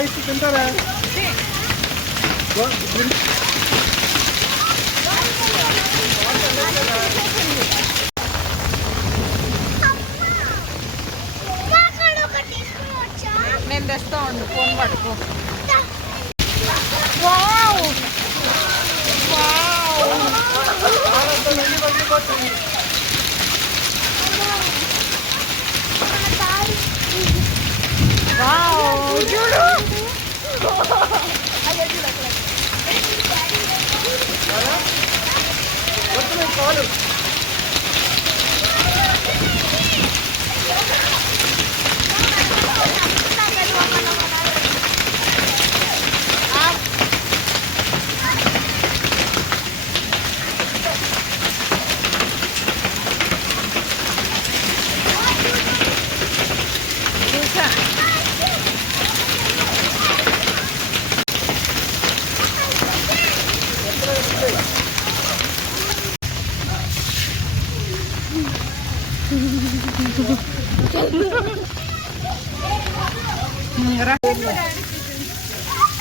Ice తింటారా? నేను తెస్తా ఉండు, ఫోన్ పట్టుకో. చూడు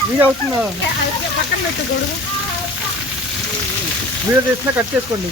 వీడియో అవుతుందా? పక్కన పెట్టు గొడుగు. వీడియో తీసినా కట్ చేసుకోండి.